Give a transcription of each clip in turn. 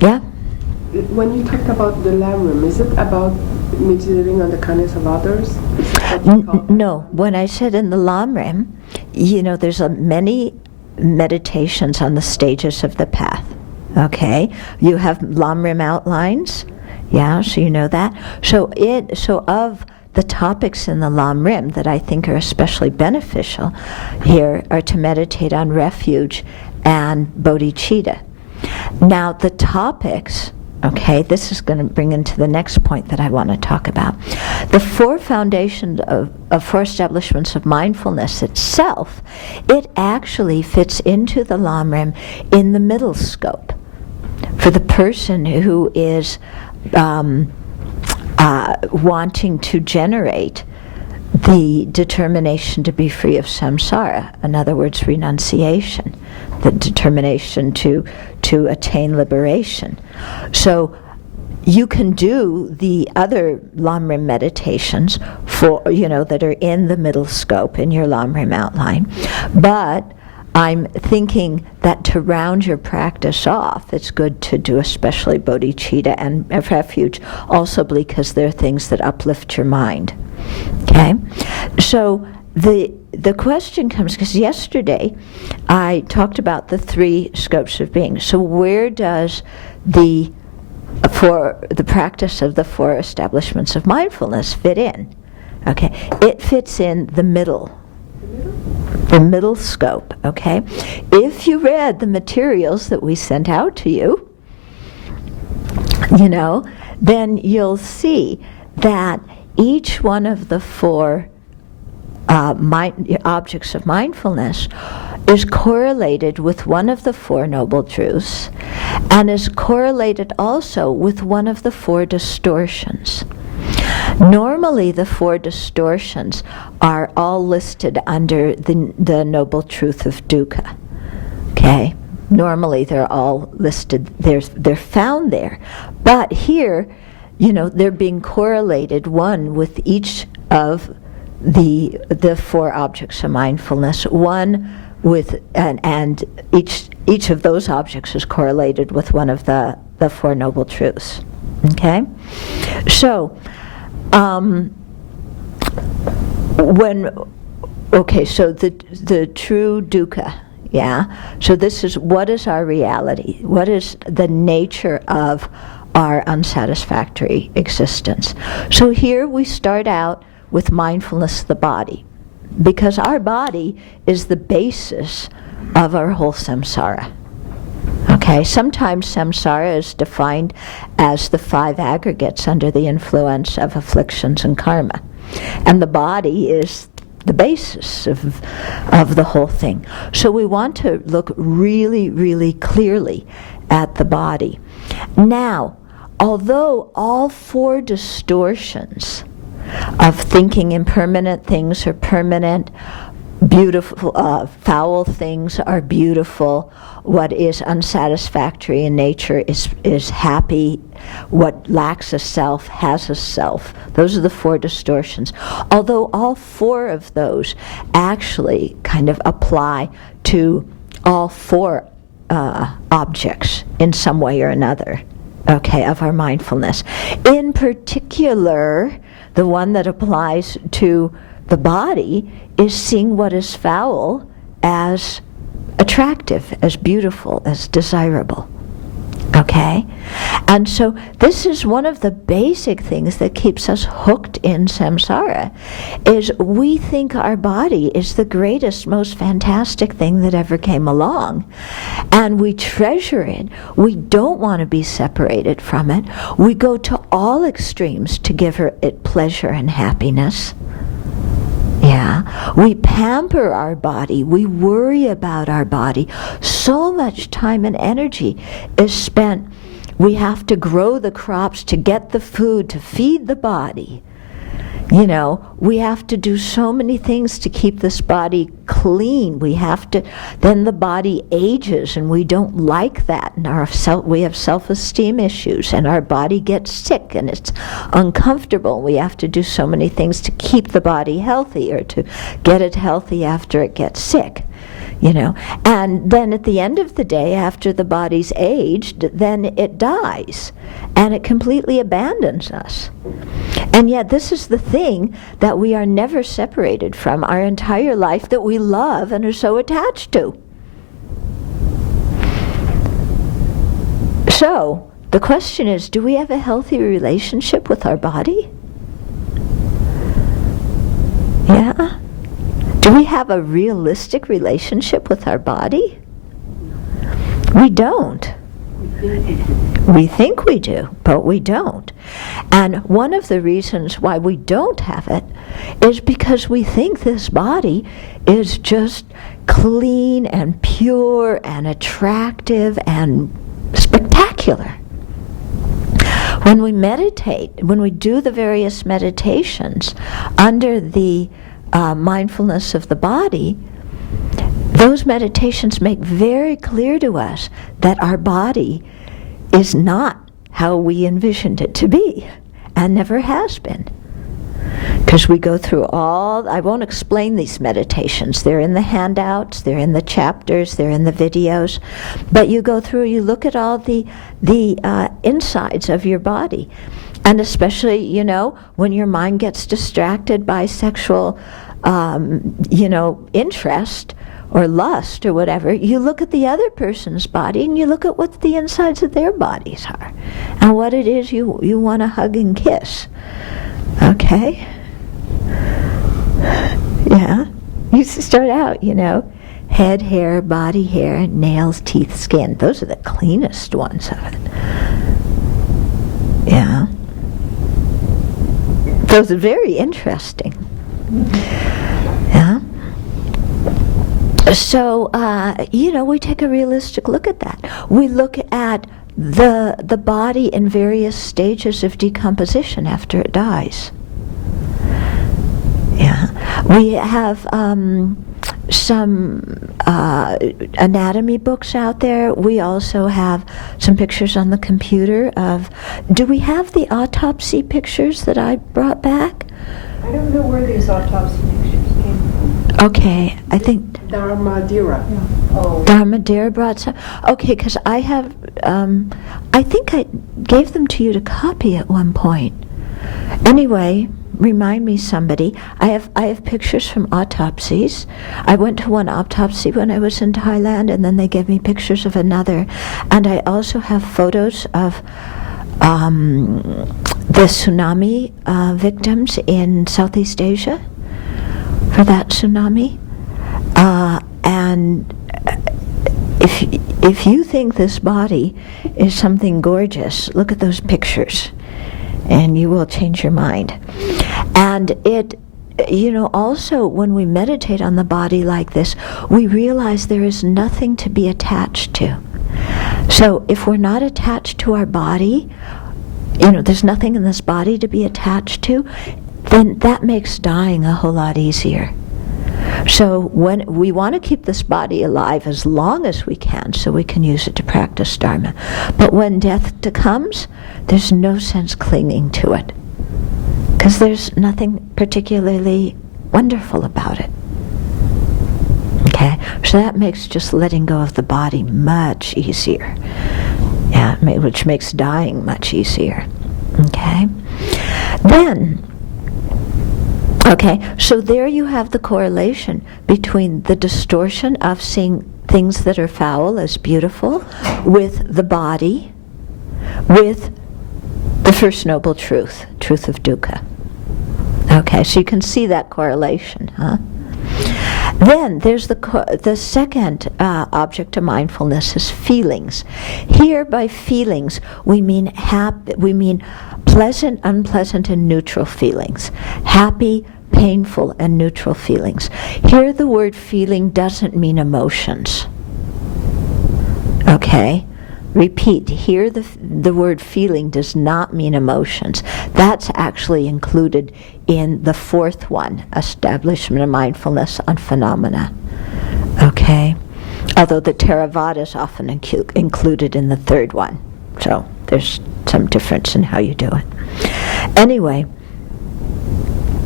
Yeah. When you talk about the lamrim, is it about meditating on the kindness of others? Is that what you call it? No. When I said in the lamrim, there's many meditations on the stages of the path. Okay? You have lamrim outlines. Yeah, so you know that. So of the topics in the lamrim that I think are especially beneficial here are to meditate on refuge and bodhicitta. Now the topics, okay, this is going to bring into the next point that I want to talk about. The four foundations of four establishments of mindfulness itself, it actually fits into the lamrim in the middle scope for the person who is wanting to generate the determination to be free of samsara, in other words, renunciation, the determination to attain liberation. So you can do the other lamrim meditations that are in the middle scope in your lamrim outline, but I'm thinking that to round your practice off, it's good to do especially bodhicitta and refuge, also because they're things that uplift your mind. Okay? So the question comes, because yesterday I talked about the three scopes of being. So where does the practice of the four establishments of mindfulness fit in? Okay, it fits in the middle scope, okay? If you read the materials that we sent out to you, then you'll see that each one of the four objects of mindfulness is correlated with one of the four noble truths and is correlated also with one of the four distortions. Normally, the four distortions are all listed under the noble truth of dukkha. Okay? Normally, they're all listed. They're found there, but here, they're being correlated one with each of the four objects of mindfulness. One with and each of those objects is correlated with one of the four noble truths. Okay, so. So the true dukkha, yeah. So this is, what is our reality? What is the nature of our unsatisfactory existence? So here we start out with mindfulness of the body, because our body is the basis of our whole samsara. Okay, sometimes samsara is defined as the five aggregates under the influence of afflictions and karma. And the body is the basis of the whole thing. So we want to look really, really clearly at the body. Now, although all four distortions of thinking impermanent things are permanent, beautiful, foul things are beautiful, what is unsatisfactory in nature is happy, what lacks a self has a self. Those are the four distortions. Although all four of those actually kind of apply to all four objects in some way or another, okay, of our mindfulness. In particular, the one that applies to the body is seeing what is foul as attractive, as beautiful, as desirable. Okay? And so this is one of the basic things that keeps us hooked in samsara, is we think our body is the greatest, most fantastic thing that ever came along. And we treasure it. We don't want to be separated from it. We go to all extremes to give it pleasure and happiness. Yeah, we pamper our body, we worry about our body. So much time and energy is spent. We have to grow the crops to get the food to feed the body. We have to do so many things to keep this body clean. Then the body ages, and we don't like that. And we have self-esteem issues, and our body gets sick, and it's uncomfortable. We have to do so many things to keep the body healthy, or to get it healthy after it gets sick. you know. And then at the end of the day, after the body's aged, then it dies, and it completely abandons us. And yet this is the thing that we are never separated from our entire life, that we love and are so attached to. So, the question is, do we have a healthy relationship with our body? Yeah? Do we have a realistic relationship with our body? We don't. We think we do, but we don't. And one of the reasons why we don't have it is because we think this body is just clean and pure and attractive and spectacular. When we meditate, when we do the various meditations under the mindfulness of the body, those meditations make very clear to us that our body is not how we envisioned it to be, and never has been. Because we go through I won't explain these meditations. They're in the handouts, they're in the chapters, they're in the videos. But you go through, you look at all the insides of your body. And especially, you know, when your mind gets distracted by sexual, interest or lust or whatever, you look at the other person's body and you look at what the insides of their bodies are and what it is you want to hug and kiss. Okay? Yeah. You start out, you know, head hair, body hair, nails, teeth, skin. Those are the cleanest ones of it. Yeah. Those are very interesting. Yeah. So, we take a realistic look at that. We look at the body in various stages of decomposition after it dies. Yeah. We have some anatomy books out there. We also have some pictures on the computer of... Do we have the autopsy pictures that I brought back? I don't know where these autopsy pictures came from. Okay, I think... Dharmadira. Yeah. Oh. Dharmadira brought some... Okay, because I have... I think I gave them to you to copy at one point. Anyway, remind me, somebody. I have pictures from autopsies. I went to one autopsy when I was in Thailand, and then they gave me pictures of another. And I also have photos of the tsunami victims in Southeast Asia for that tsunami. And if you think this body is something gorgeous, look at those pictures, and you will change your mind. And it, also when we meditate on the body like this, we realize there is nothing to be attached to. So if we're not attached to our body, there's nothing in this body to be attached to, then that makes dying a whole lot easier. So when we want to keep this body alive as long as we can, so we can use it to practice Dharma. But when death comes, there's no sense clinging to it, because there's nothing particularly wonderful about it. Okay, so that makes just letting go of the body much easier. Yeah, which makes dying much easier. Okay, then. Okay, so there you have the correlation between the distortion of seeing things that are foul as beautiful with the body, with the First Noble Truth of dukkha. Okay, so you can see that correlation, huh? Then there's the second object of mindfulness is feelings. Here by feelings we mean pleasant, unpleasant, and neutral feelings. Happy, painful, and neutral feelings. Here the word feeling doesn't mean emotions. Okay? Repeat, here the word feeling does not mean emotions. That's actually included in the fourth one, Establishment of Mindfulness on Phenomena. Okay? Although the Theravada is often included in the third one. So there's some difference in how you do it. Anyway,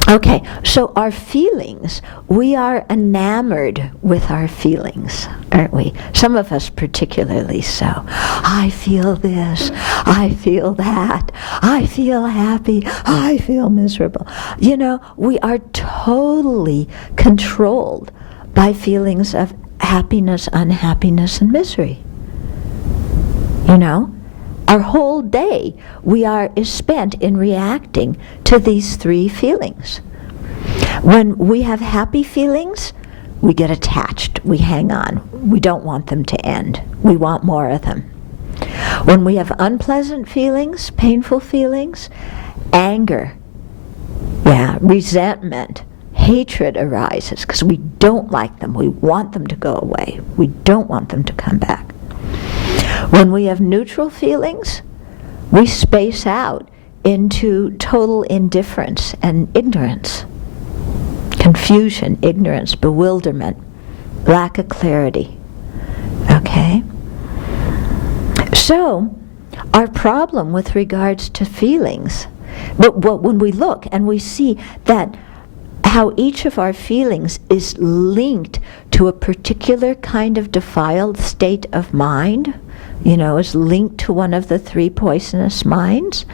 Okay, so our feelings, we are enamored with our feelings, aren't we? Some of us particularly so. I feel this, I feel that, I feel happy, I feel miserable. You know, we are totally controlled by feelings of happiness, unhappiness, and misery. You know? Our whole day is spent in reacting to these three feelings. When we have happy feelings, we get attached, we hang on, we don't want them to end, we want more of them. When we have unpleasant feelings, painful feelings, anger, resentment, hatred arises because we don't like them, we want them to go away, we don't want them to come back. When we have neutral feelings, we space out into total indifference and ignorance, confusion, ignorance, bewilderment, lack of clarity. Okay? So, our problem with regards to feelings, but when we look and we see that how each of our feelings is linked to a particular kind of defiled state of mind, is linked to one of the three poisonous minds,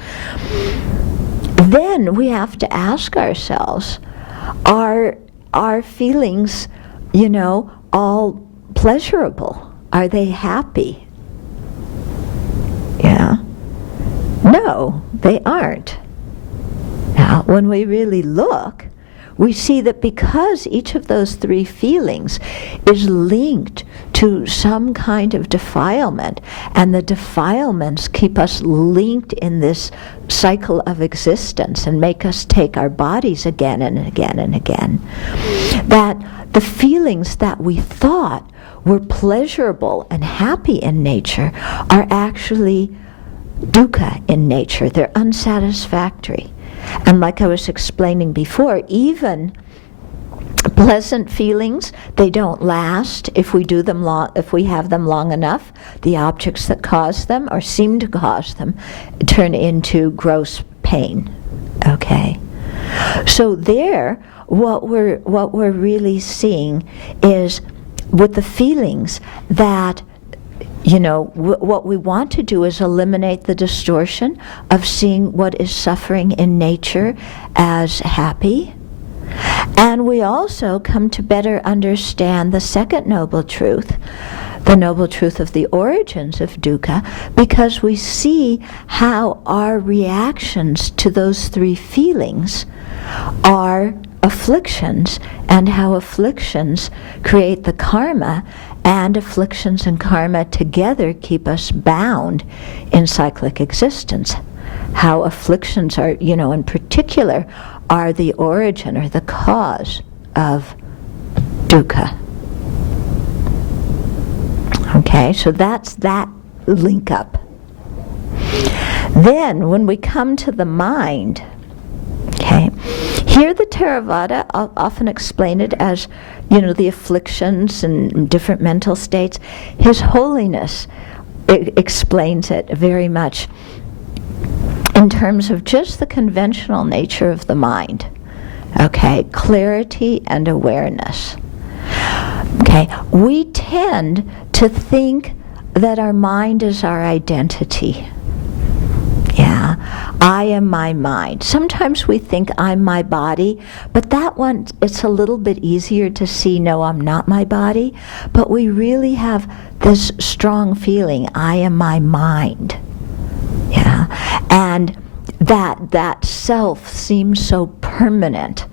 then we have to ask ourselves, are our feelings, all pleasurable? Are they happy? Yeah. No, they aren't. Now, when we really look, we see that because each of those three feelings is linked to some kind of defilement, and the defilements keep us linked in this cycle of existence and make us take our bodies again and again and again, that the feelings that we thought were pleasurable and happy in nature are actually dukkha in nature. They're unsatisfactory. And like I was explaining before, even pleasant feelings, they don't last if we have them long enough. The objects that cause them or seem to cause them turn into gross pain. Okay? So there, what we're really seeing is with the feelings that what we want to do is eliminate the distortion of seeing what is suffering in nature as happy. And we also come to better understand the second noble truth, the noble truth of the origins of dukkha, because we see how our reactions to those three feelings are afflictions, and how afflictions create the karma, and afflictions and karma together keep us bound in cyclic existence. How afflictions are, in particular, are the origin or the cause of dukkha. Okay, so that's that link up. Then, when we come to the mind, okay, here the Theravada often explain it as, the afflictions and different mental states. His Holiness explains it very much in terms of just the conventional nature of the mind. Okay, clarity and awareness. Okay, we tend to think that our mind is our identity. Yeah, I am my mind. Sometimes we think I'm my body, but that one, it's a little bit easier to see, no, I'm not my body. But we really have this strong feeling, I am my mind. Yeah, and that self seems so permanent,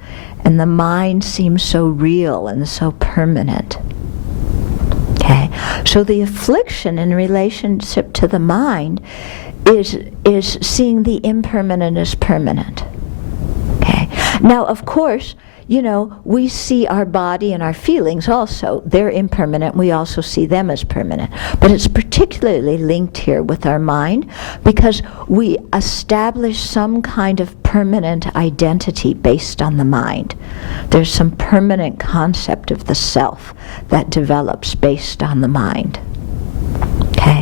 and the mind seems so real and so permanent. Okay, so the affliction in relationship to the mind is seeing the impermanent as permanent. Okay. Now, of course, we see our body and our feelings also. They're impermanent. We also see them as permanent. But it's particularly linked here with our mind because we establish some kind of permanent identity based on the mind. There's some permanent concept of the self that develops based on the mind. Okay.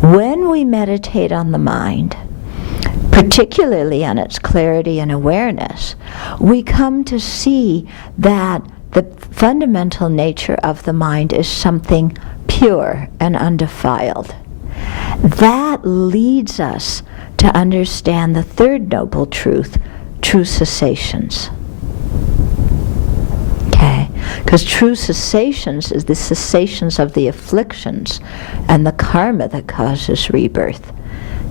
When we meditate on the mind, particularly on its clarity and awareness, we come to see that the fundamental nature of the mind is something pure and undefiled. That leads us to understand the third noble truth, true cessations. Okay? Because true cessations is the cessations of the afflictions and the karma that causes rebirth.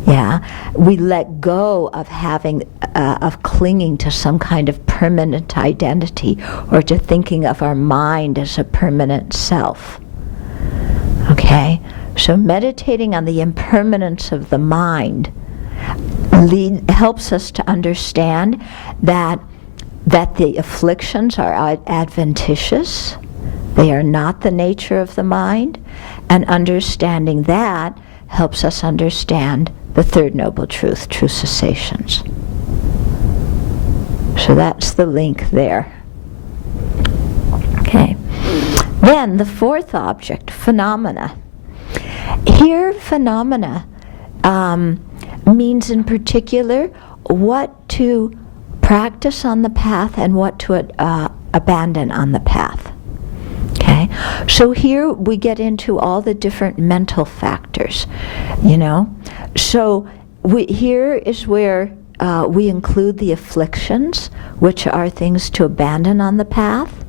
Yeah, we let go of of clinging to some kind of permanent identity, or to thinking of our mind as a permanent self. Okay, so meditating on the impermanence of the mind helps us to understand that the afflictions are adventitious. They are not the nature of the mind, and understanding that helps us understand the third noble truth, true cessations. So that's the link there. Okay. Then the fourth object, phenomena. Here, phenomena means in particular what to practice on the path and what to abandon on the path. Okay, so here we get into all the different mental factors, So here is where we include the afflictions, which are things to abandon on the path.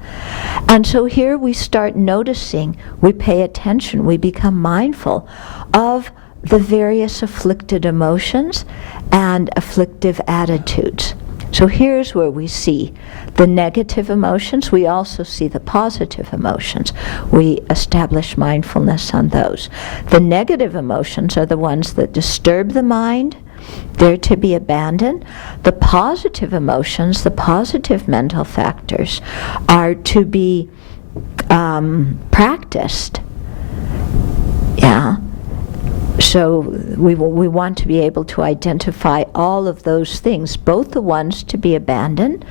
And so here we start noticing, we pay attention, we become mindful of the various afflicted emotions and afflictive attitudes. So here's where we see the negative emotions. We also see the positive emotions. We establish mindfulness on those. The negative emotions are the ones that disturb the mind. They're to be abandoned. The positive emotions, the positive mental factors, are to be practiced. Yeah. So we want to be able to identify all of those things, both the ones to be abandoned.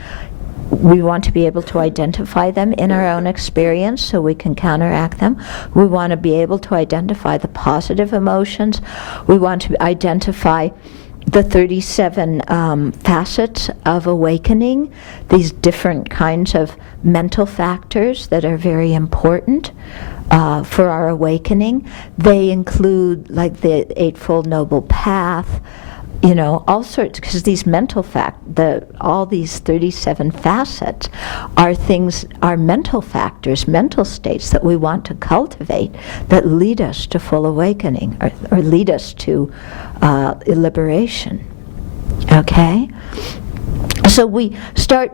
We want to be able to identify them in our own experience so we can counteract them. We want to be able to identify the positive emotions. We want to identify the 37 facets of awakening, these different kinds of mental factors that are very important for our awakening. They include like the Eightfold Noble Path, all sorts, because these all these 37 facets are mental factors, mental states that we want to cultivate that lead us to full awakening or lead us to liberation. Okay? So we start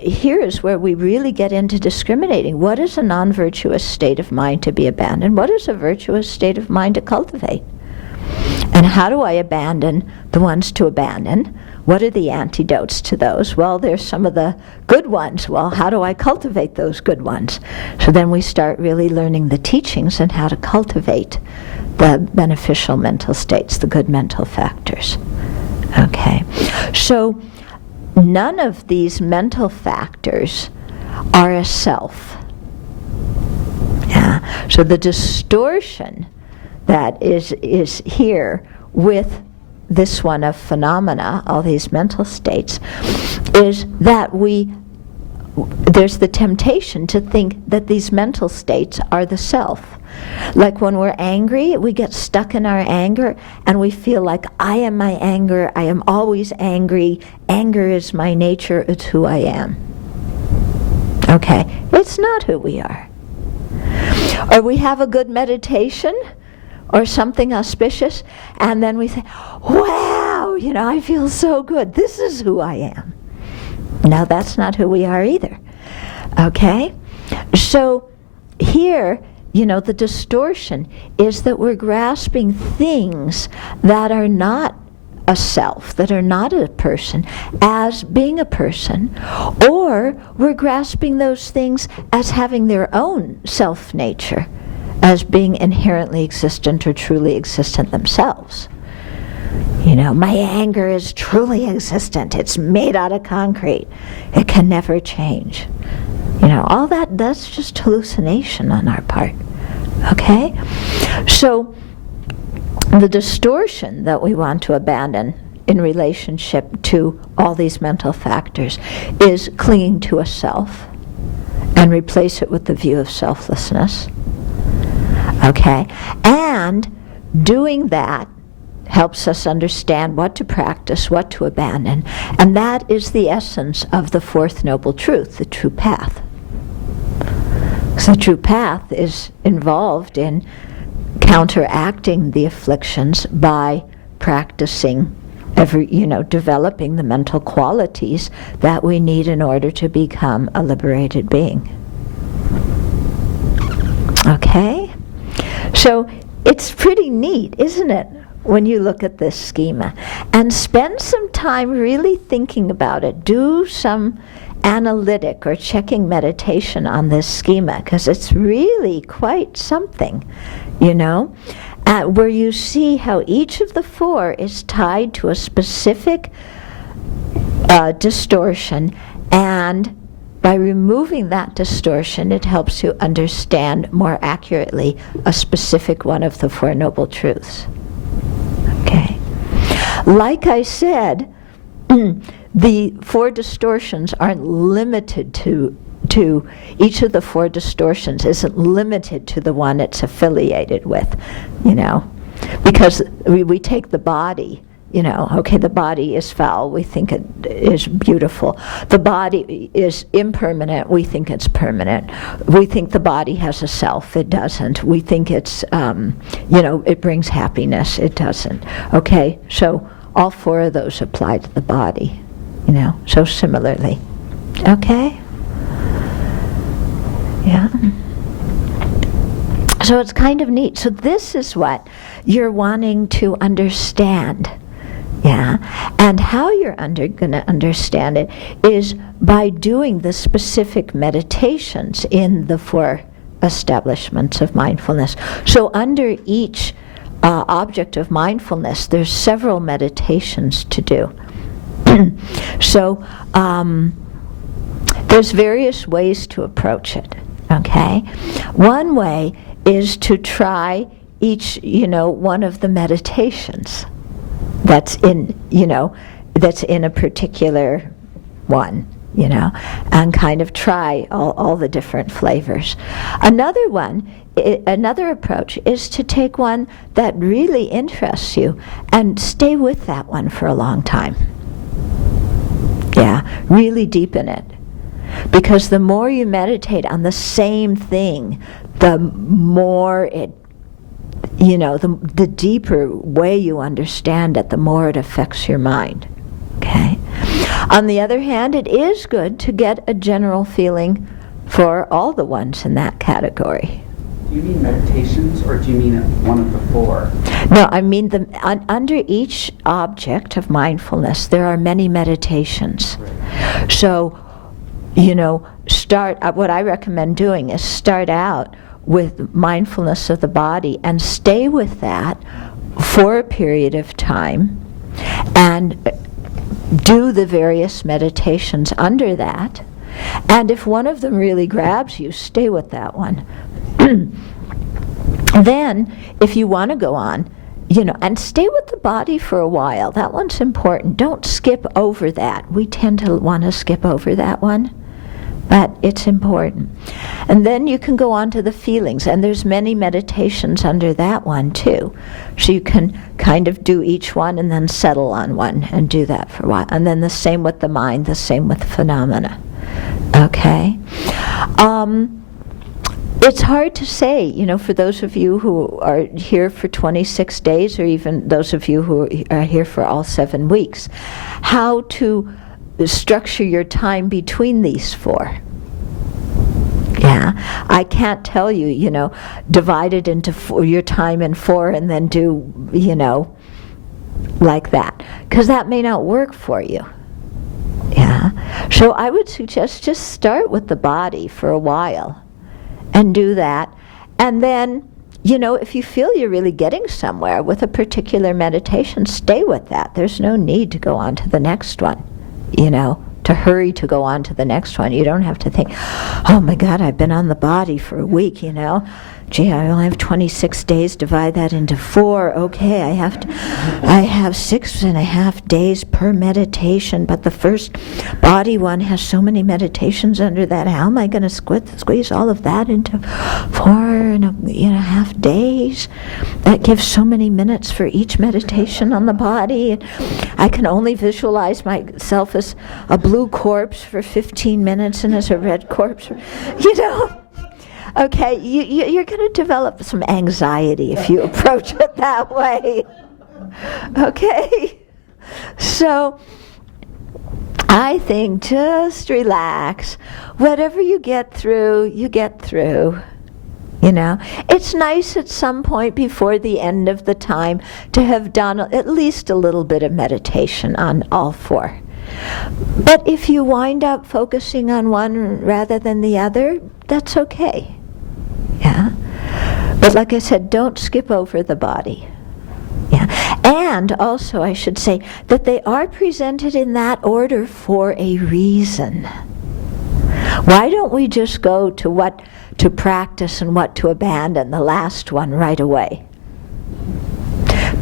here is where we really get into discriminating. What is a non-virtuous state of mind to be abandoned? What is a virtuous state of mind to cultivate? And how do I abandon the ones to abandon? What are the antidotes to those? Well, there's some of the good ones. Well, how do I cultivate those good ones? So then we start really learning the teachings and how to cultivate the beneficial mental states, the good mental factors. Okay. So none of these mental factors are a self. Yeah. So the distortion that is here with this one of phenomena, all these mental states, is that there's the temptation to think that these mental states are the self. Like when we're angry, we get stuck in our anger and we feel like I am my anger, I am always angry, anger is my nature, it's who I am. Okay, it's not who we are. Or we have a good meditation or something auspicious, and then we say, wow, I feel so good, this is who I am. No, that's not who we are either. Okay? So here, the distortion is that we're grasping things that are not a self, that are not a person, as being a person, or we're grasping those things as having their own self-nature, as being inherently existent or truly existent themselves. My anger is truly existent. It's made out of concrete. It can never change. All that's just hallucination on our part. Okay? So the distortion that we want to abandon in relationship to all these mental factors is clinging to a self and replace it with the view of selflessness. Okay? And doing that helps us understand what to practice, what to abandon. And that is the essence of the fourth noble truth, the true path. So the true path is involved in counteracting the afflictions by practicing developing the mental qualities that we need in order to become a liberated being. Okay? So it's pretty neat, isn't it, when you look at this schema? And spend some time really thinking about it. Do some analytic or checking meditation on this schema, because it's really quite something, where you see how each of the four is tied to a specific distortion, and by removing that distortion, it helps you understand more accurately a specific one of the Four Noble Truths. Okay. Like I said, the four distortions aren't limited to each of the four distortions isn't limited to the one it's affiliated with, because we take the body, the body is foul, we think it is beautiful. The body is impermanent, we think it's permanent. We think the body has a self, it doesn't. We think it's, it brings happiness, it doesn't. Okay, so all four of those apply to the body, so similarly. Okay? Yeah. So it's kind of neat. So this is what you're wanting to understand. Yeah. And how you're going to understand it is by doing the specific meditations in the four establishments of mindfulness. So under each object of mindfulness, there's several meditations to do. So there's various ways to approach it. Okay? One way is to try each, one of the meditations that's in a particular one, and kind of try all the different flavors. Another approach is to take one that really interests you and stay with that one for a long time. Yeah, really deepen it. Because the more you meditate on the same thing, the more it, the deeper way you understand it, the more it affects your mind. Okay? On the other hand, it is good to get a general feeling for all the ones in that category. Do you mean meditations, or do you mean one of the four? No, I mean under each object of mindfulness, there are many meditations. Right. So, what I recommend doing is start out with mindfulness of the body and stay with that for a period of time and do the various meditations under that. And if one of them really grabs you, stay with that one. Then, if you want to go on, and stay with the body for a while. That one's important. Don't skip over that. We tend to want to skip over that one, but it's important. And then you can go on to the feelings, and there's many meditations under that one too. So you can kind of do each one and then settle on one and do that for a while. And then the same with the mind, the same with phenomena. Okay? It's hard to say, for those of you who are here for 26 days, or even those of you who are here for all 7 weeks, how to structure your time between these four. Yeah, I can't tell you, divide it into your time in 4 and then do, like that, because that may not work for you. Yeah, so I would suggest just start with the body for a while and do that. And then, if you feel you're really getting somewhere with a particular meditation, stay with that. There's no need to go on to the next one, to hurry to go on to the next one. You don't have to think, oh my God, I've been on the body for a week, gee, I only have 26 days, divide that into 4. Okay, I have 6.5 days per meditation, but the first body one has so many meditations under that. How am I going to squeeze all of that into 4.5 days? That gives so many minutes for each meditation on the body. I can only visualize myself as a blue corpse for 15 minutes and as a red corpse, Okay, you're going to develop some anxiety if you approach it that way. Okay? So, I think just relax. Whatever you get through, you get through. It's nice at some point before the end of the time to have done at least a little bit of meditation on all 4. But if you wind up focusing on one rather than the other, that's okay. Yeah. But like I said, don't skip over the body. Yeah. And also I should say that they are presented in that order for a reason. Why don't we just go to what to practice and what to abandon, the last one, right away?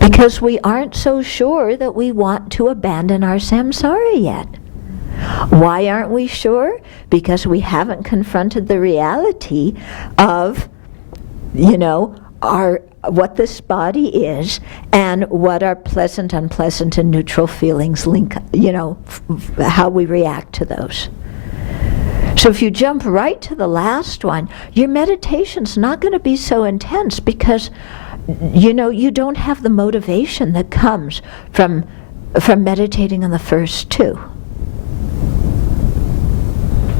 Because we aren't so sure that we want to abandon our samsara yet. Why aren't we sure? Because we haven't confronted the reality of, what this body is and what our pleasant, unpleasant, and neutral feelings link, how we react to those. So if you jump right to the last one, your meditation's not going to be so intense because, you don't have the motivation that comes from meditating on the first 2.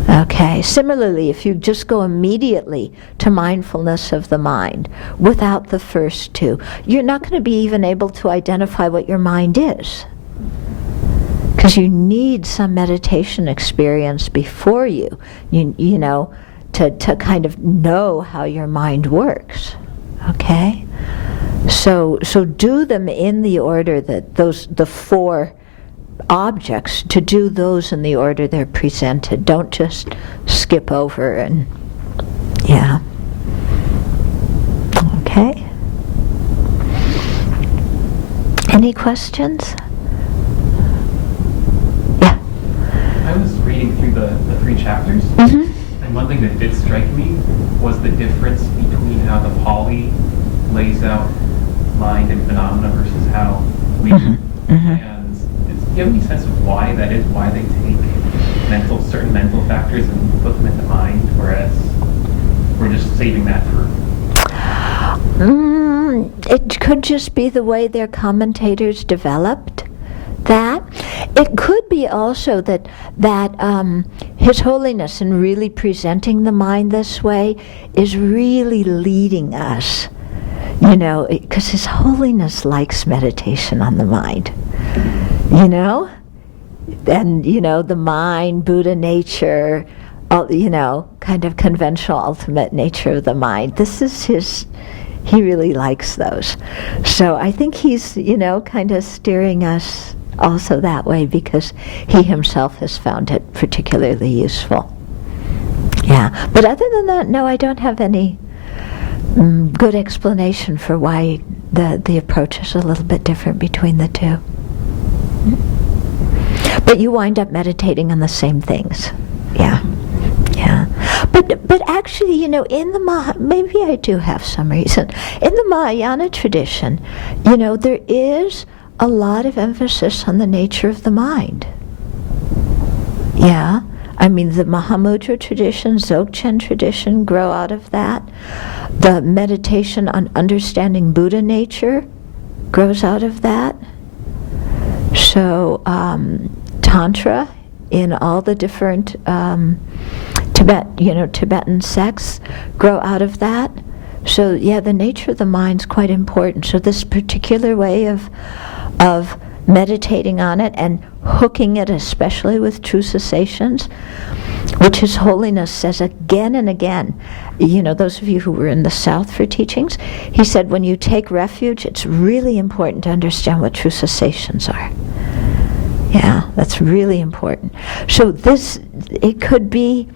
Okay, similarly, if you just go immediately to mindfulness of the mind without the first 2, you're not going to be even able to identify what your mind is. Because you need some meditation experience before you to kind of know how your mind works. Okay? So do them in the order that the 4 objects, to do those in the order they're presented. Don't just skip over and, yeah. Okay. Any questions? Yeah. I was reading through the 3 chapters, and one thing that did strike me was the difference between how the Pali lays out mind and phenomena versus how we do. And do you have any sense of why that is? Why they take certain mental factors and put them into mind, whereas we're just saving that for... It could just be the way their commentators developed that. It could be also that His Holiness, in really presenting the mind this way, is really leading us, because His Holiness likes meditation on the mind. And, the mind, Buddha nature, kind of conventional ultimate nature of the mind. This is he really likes those. So I think he's, kind of steering us also that way because he himself has found it particularly useful. Yeah, but other than that, no, I don't have any good explanation for why the approach is a little bit different between the 2. But you wind up meditating on the same things. Yeah. But actually, in the maybe I do have some reason. In the Mahayana tradition, there is a lot of emphasis on the nature of the mind. Yeah. I mean, the Mahamudra tradition, Dzogchen tradition grow out of that. The meditation on understanding Buddha nature grows out of that. So, Tantra in all the different Tibetan sects grow out of that. So, yeah, the nature of the mind's quite important. So this particular way of meditating on it and hooking it, especially with true cessations, which His Holiness says again and again. Those of you who were in the South for teachings, he said when you take refuge, it's really important to understand what true cessations are. Yeah, that's really important. So it could be,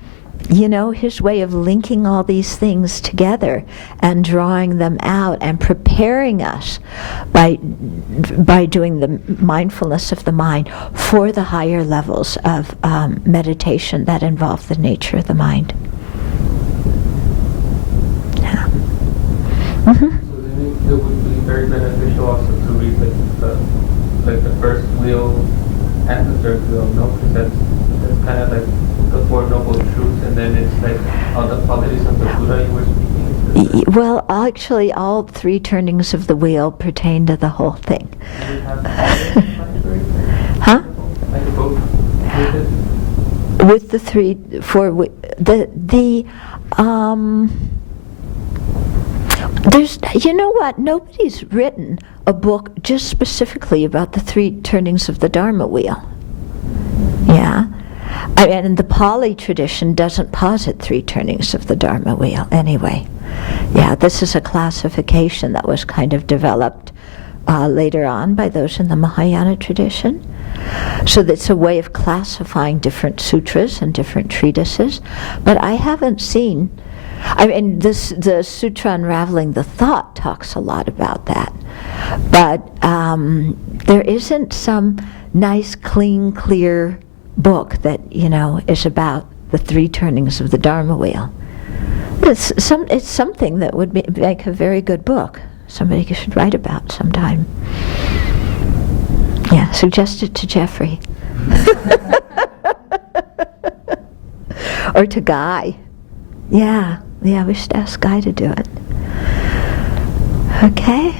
his way of linking all these things together and drawing them out and preparing us by doing the mindfulness of the mind for the higher levels of meditation that involve the nature of the mind. Yeah. Mm-hmm. So then it would be very beneficial also to read the first wheel and the third wheel, no? Because that's kind of like the Four Noble Truths, and then it's like all the qualities of the Buddha you were speaking. Well, actually, all three turnings of the wheel pertain to the whole thing. Do you have Huh? like a book with it? With the three, there's, you know what? Nobody's written a book just specifically about the three turnings of the Dharma wheel. Yeah. And the Pali tradition doesn't posit three turnings of the Dharma wheel anyway. Yeah, this is a classification that was kind of developed later on by those in the Mahayana tradition. So that's a way of classifying different sutras and different treatises. But I haven't seen, the Sutra Unraveling the Thought talks a lot about that. But there isn't some nice, clean, clear book that, is about the three turnings of the Dharma wheel. It's something that would make a very good book. Somebody should write about sometime. Yeah, suggest it to Jeffrey. Or to Guy. Yeah, we should ask Guy to do it. Okay.